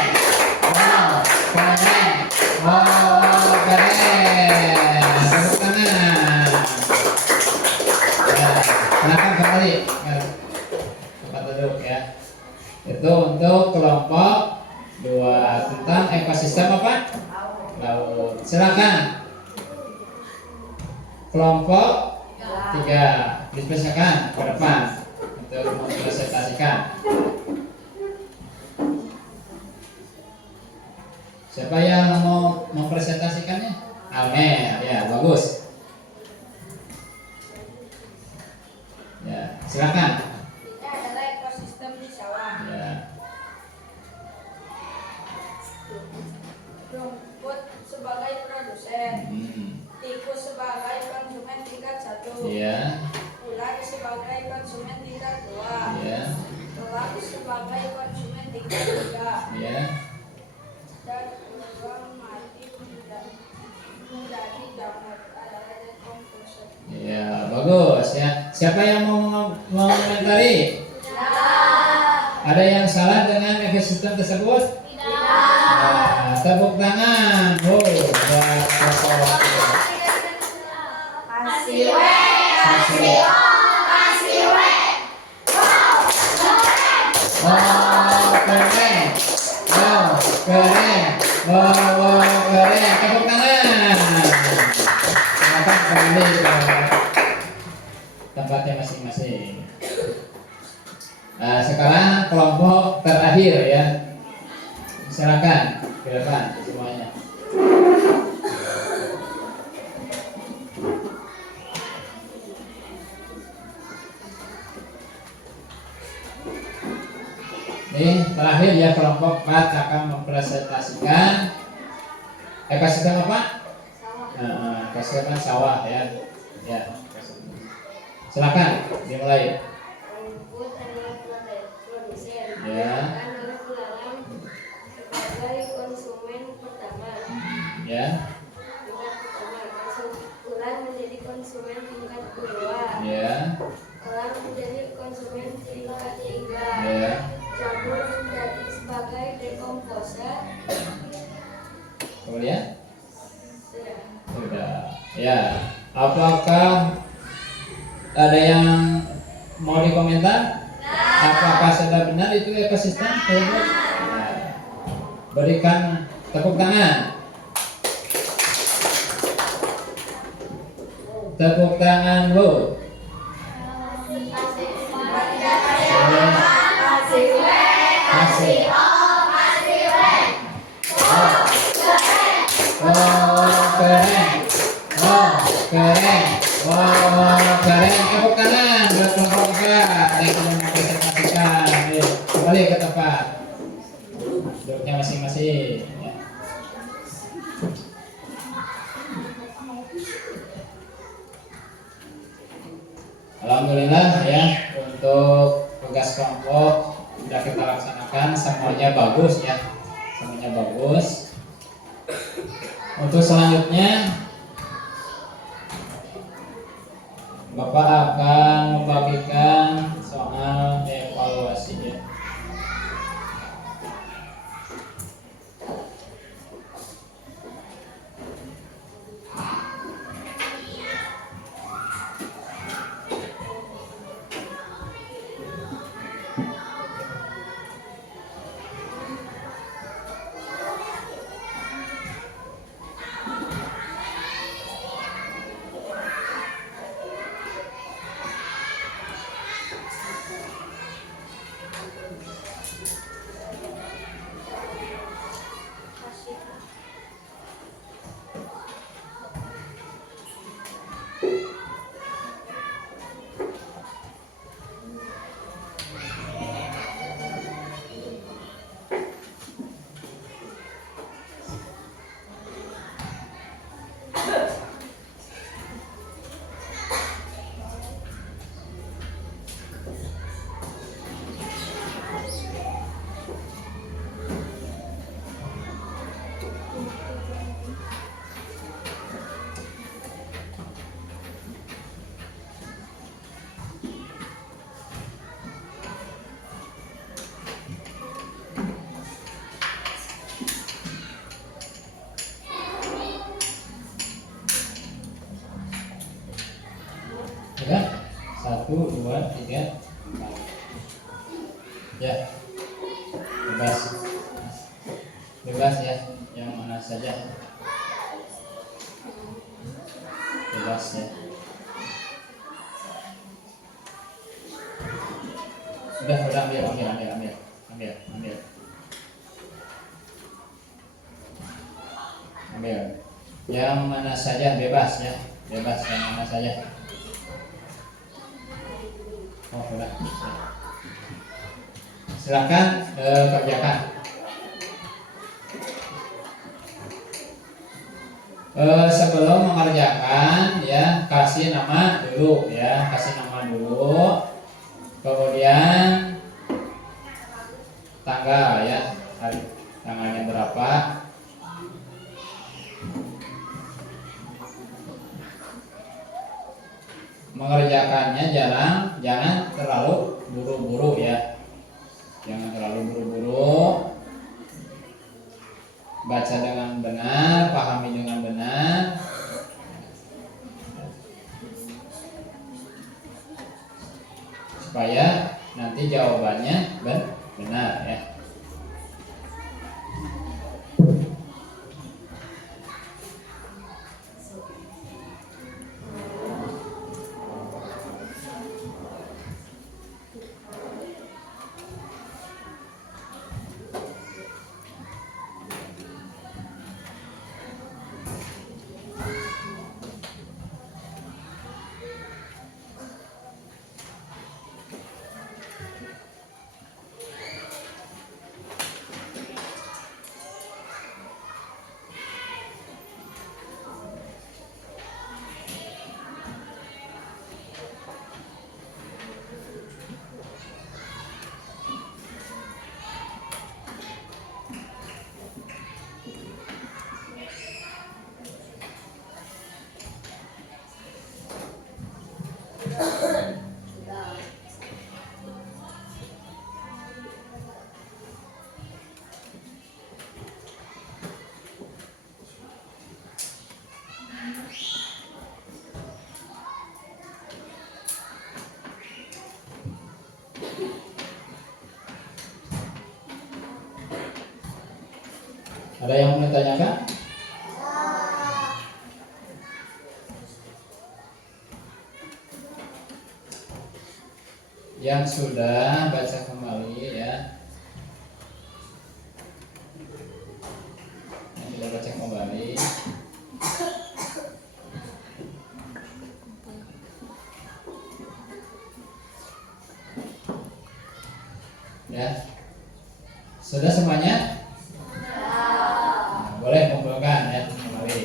Tepuk tangan. Ya, silakan kembali ke tempat duduk ya. Itu untuk kelompok 2 tentang ekosistem apa? Laut. Silakan. Kelompok 3 dipersilakan ke depan untuk mempresentasikan. Siapa yang mau mempresentasikannya? Almer, ya bagus. Ya, silakan. Ini adalah ekosistem di sawah. Ya. Rumput sebagai produsen, tikus sebagai konsumen tingkat 1, Iya. ular sebagai konsumen tingkat 2, Iya. telak sebagai konsumen tingkat 3, Iya. dan beruang mati menjadi jamur adalah decomposition. Ya, bagus ya. Siapa yang mau mengomentari? Ada yang salah dengan ekosistem tersebut? Nah, tepuk tangan. Oh, keren. Keren. Tepuk tangan. Silakan kembali ke tempatnya masing-masing. Nah, sekarang kelompok terakhir ya. Silakan ke depan semuanya. Ini terakhir ya, kelompok 4 akan mempresentasikan ekosistem apa? Ekosistem sawah ya. Ya. Silakan dimulai. Rumput adalah produsen, Ya. oleh pelalang sebagai konsumen pertama. Ya. Tingkat pertama, ular menjadi konsumen tingkat kedua. Ya. Elang menjadi konsumen tingkat 3. Ya. Jamur menjadi sebagai dekomposer. Kemudian Sudah. sudah. Ya. Apakah ada yang mau dikomentar? Apakah sudah benar itu ekosistem? Coba. Berikan tepuk tangan. Tepuk tangan Bu. Kasih. Oh, keren. Oh, keren. Oh, keren. Tepuk tangan buat kelompok kita yang sudah mempresentasikan. Ayo, kembali ke tempat. Duduknya masing-masing. Ya. Alhamdulillah ya, untuk tugas kelompok sudah kita laksanakan, semuanya bagus ya, semuanya bagus. Untuk selanjutnya Bapak akan membagikan soal evaluasi ya. Ya, 1, 2, 3, 4. Ya, bebas, bebas ya, yang mana saja, bebas ya. Sudah ambil. Yang mana saja bebas ya, bebas yang mana saja. Oh, sudah. Silakan kerjakan. Sebelum mengerjakan ya, kasih nama dulu ya, kasih nama dulu. Kemudian tanggal ya, tanggalnya berapa. Mengerjakannya jangan terlalu buru-buru ya, jangan terlalu buru-buru. Baca dengan benar, pahami dengan benar, supaya nanti jawabannya benar ya. Ada yang mau ditanyakan? Yang sudah baca kembali ya. Yang sudah baca kembali. Ya. Sudah semuanya? Nah, boleh kumpulkan ya kembali.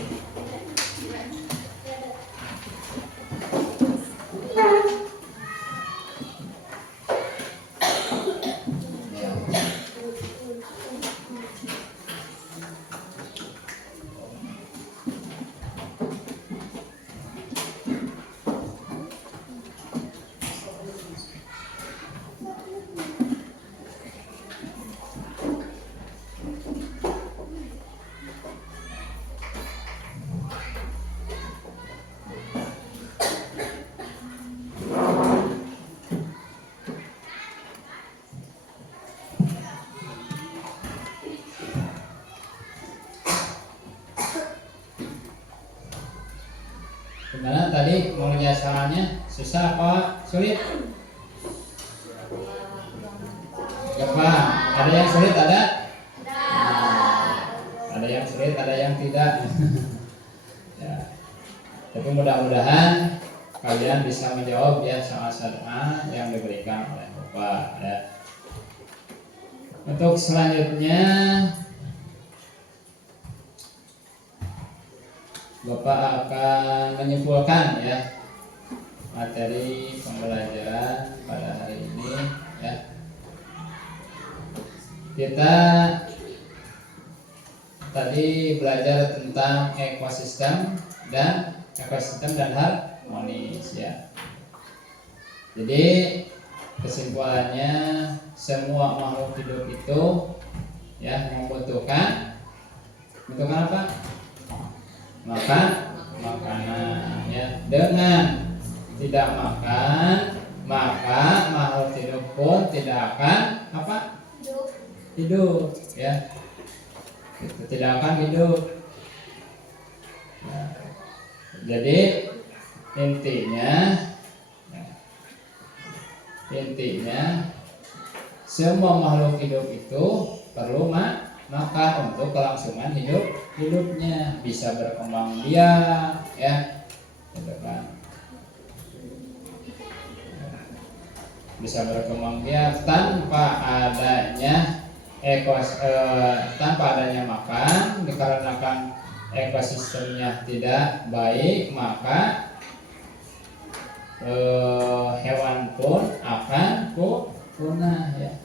Gimana tadi mengejasarannya? Susah apa sulit? Gampang. Ada yang sulit ada? Ada yang sulit ada yang tidak. Ya. Tapi mudah-mudahan kalian bisa menjawab ya soal-soal yang diberikan oleh Bapak ya. Untuk selanjutnya Bapak akan menyimpulkan ya materi pembelajaran pada hari ini ya. Kita tadi belajar tentang ekosistem dan harmonis ya. Jadi kesimpulannya semua makhluk hidup itu ya membutuhkan apa? Makanan ya. Dengan tidak makan maka makhluk hidup pun tidak akan apa? Hidup ya. Itu tidak akan hidup. Nah, jadi intinya semua makhluk hidup itu perlu makan untuk kelangsungan hidupnya, bisa berkembang biak ya, gitu kan. Bisa berkembang biak tanpa adanya makan, dikarenakan ekosistemnya tidak baik, maka hewan pun akan punah ya.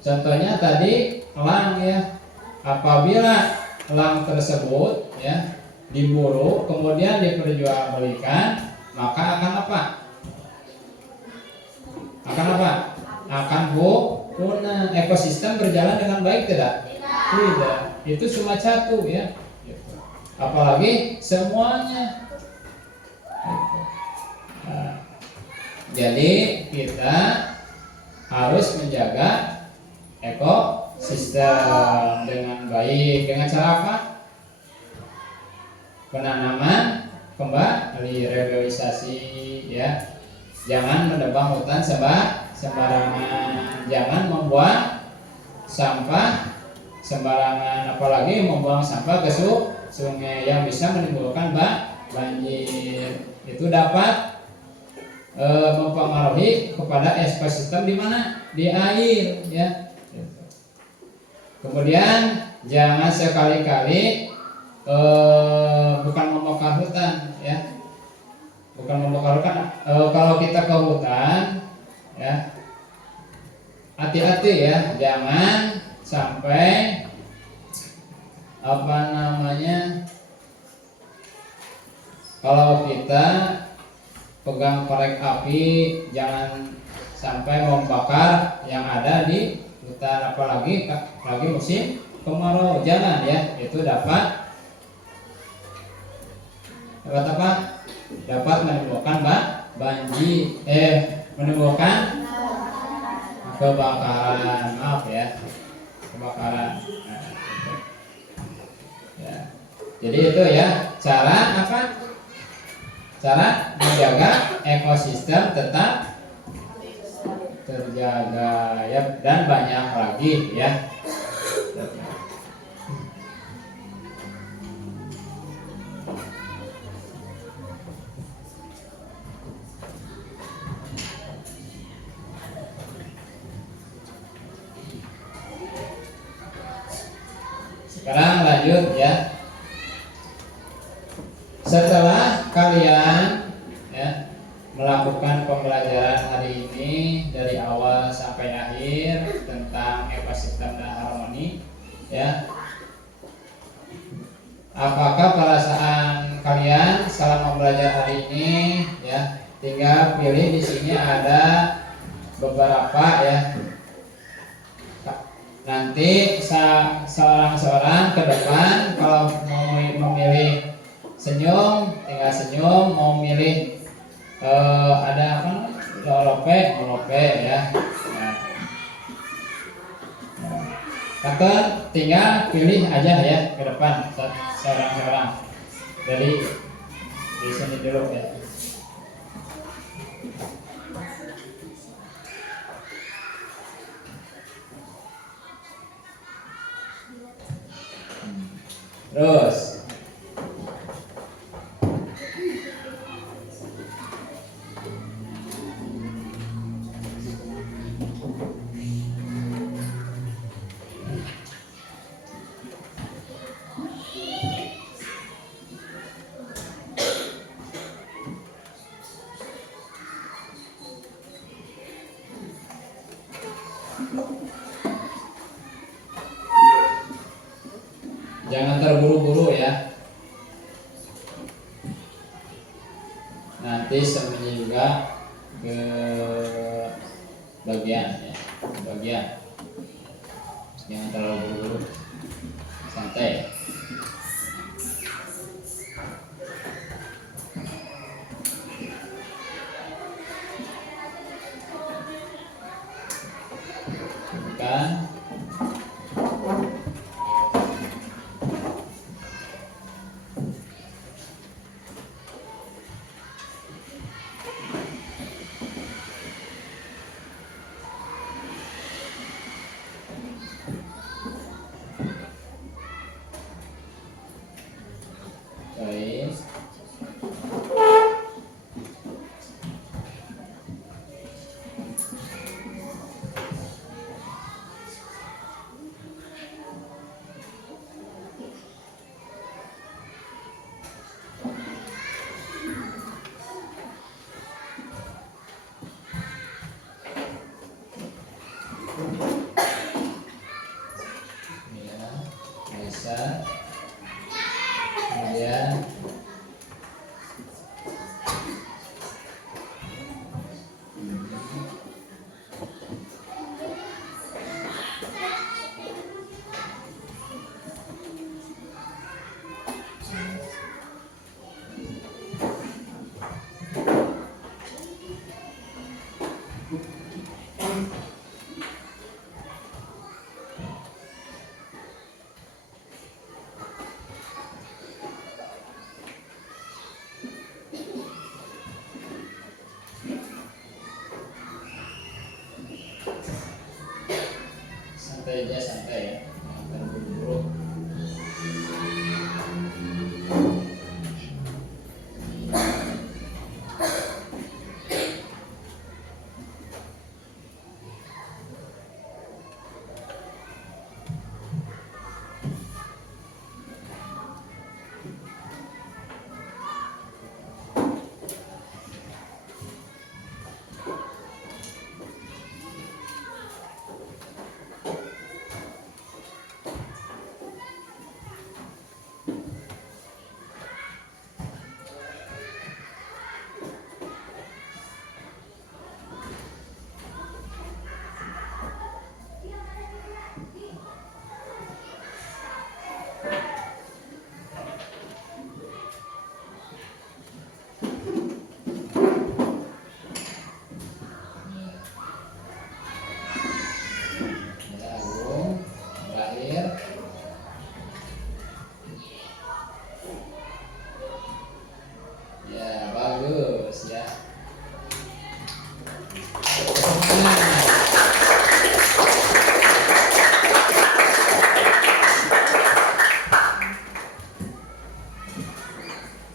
Contohnya tadi elang ya, apabila elang tersebut ya diburu kemudian diperjualbelikan, maka akan apa? Akan punah. Ekosistem berjalan dengan baik tidak? Tidak. Itu cuma satu ya. Apalagi semuanya. Nah, jadi kita harus menjaga ekosistem dengan baik. Dengan cara apa? Penanaman kembali, revitalisasi ya. Jangan menebang hutan sembarangan, jangan membuang sampah sembarangan, apalagi membuang sampah ke sungai yang bisa menimbulkan banjir. Itu dapat mempengaruhi kepada ekosistem di mana? Di air ya. Kemudian jangan sekali-kali bukan membakar hutan ya. Bukan membakar hutan. Kalau kita ke hutan ya, hati-hati ya, jangan sampai kalau kita pegang korek api, jangan sampai membakar yang ada di hutan, apalagi musim kemarau, jangan ya. Itu dapat menimbulkan menimbulkan kebakaran, kebakaran. Nah, Ya. Jadi itu ya cara apa? Cara menjaga ekosistem tetap terjaga ya, dan banyak lagi ya. Sekarang lanjut ya. Setelah kalian ya melakukan pembelajaran hari ini dari awal sampai akhir tentang ekosistem dan harmoni ya. Apakah perasaan kalian selama belajar hari ini ya? Tinggal pilih di sini ada beberapa ya. Nanti seorang-seorang ke depan kalau mau memilih senyum, tinggal senyum. Mau milih ada apa? Melope ya. Maka tinggal pilih aja ya ke depan seorang-seorang. Dari di sini dulu ya. Terus jangan terburu-buru ya. Nanti semuanya juga ke bagian ya, bagian. Jangan terlalu buru-buru, santai. Kan? Baik. Ya, Aisyah. Kemudian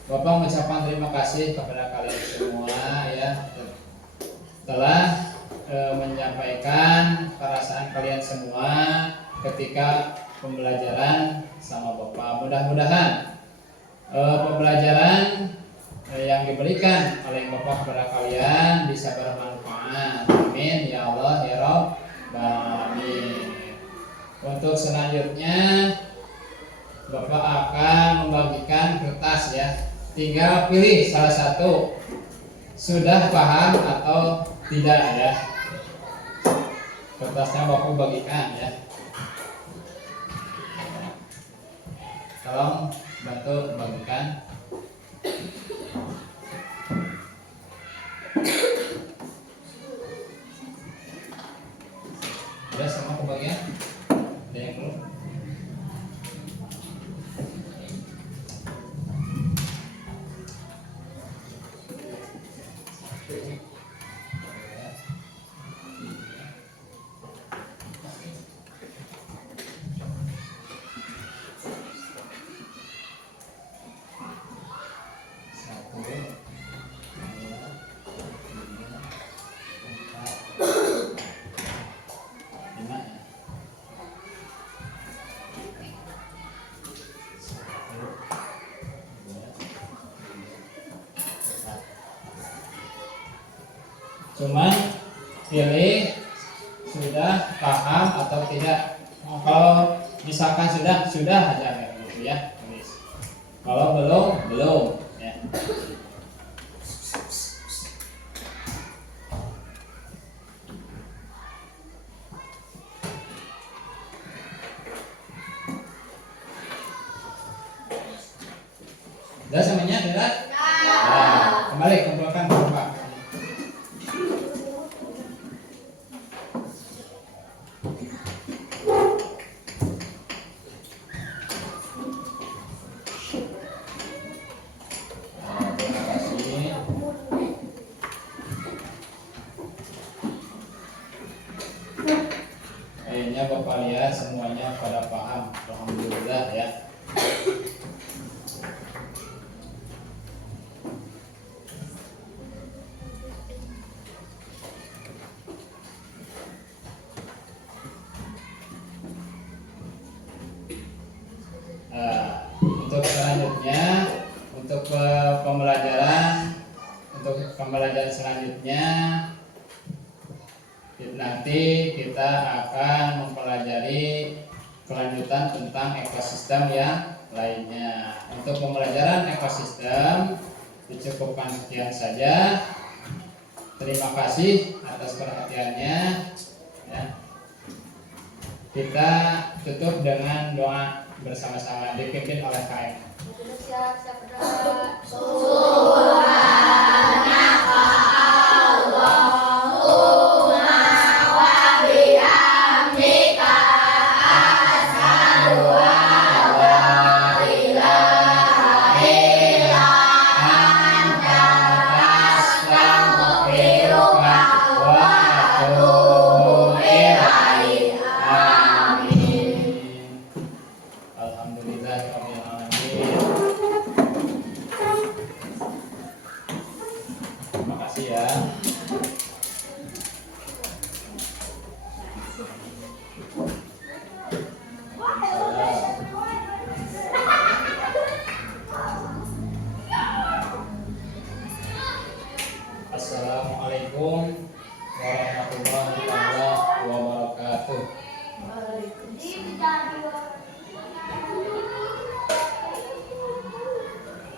Bapak mengucapkan terima kasih kepada kalian semua ya telah menyampaikan perasaan kalian semua ketika pembelajaran sama Bapak. Mudah-mudahan pembelajaran yang diberikan oleh Bapak kepada kalian bisa bermanfaat. Amin ya Allah ya Rabbal alamin. Untuk selanjutnya Bapak akan membagikan kertas ya. Tinggal pilih salah satu, sudah paham atau tidak ya. Kertasnya Bapak bagikan ya. Tolong bantu bagikan. Sudah semua kebagian? Ada yang belum? Satu, dua, tiga, empat, lima ya. Satu, dua, tiga, empat. Cuman pilih sudah paham atau tidak. Kalau misalkan sudah aja gitu ya tulis. Kalau belum ya. Sudah semuanya tidak? Nah, kembali kumpulkan Bapak. Terima kasih. Kayaknya Bapak lihat semuanya pada paham. Alhamdulillah ya. Untuk selanjutnya, untuk pembelajaran selanjutnya nanti kita akan mempelajari kelanjutan tentang ekosistem yang lainnya. Untuk pembelajaran ekosistem dicukupkan sekian saja. Terima kasih atas perhatiannya ya. Kita tutup dengan doa bersama-sama dipimpin oleh KM. Siap, siap.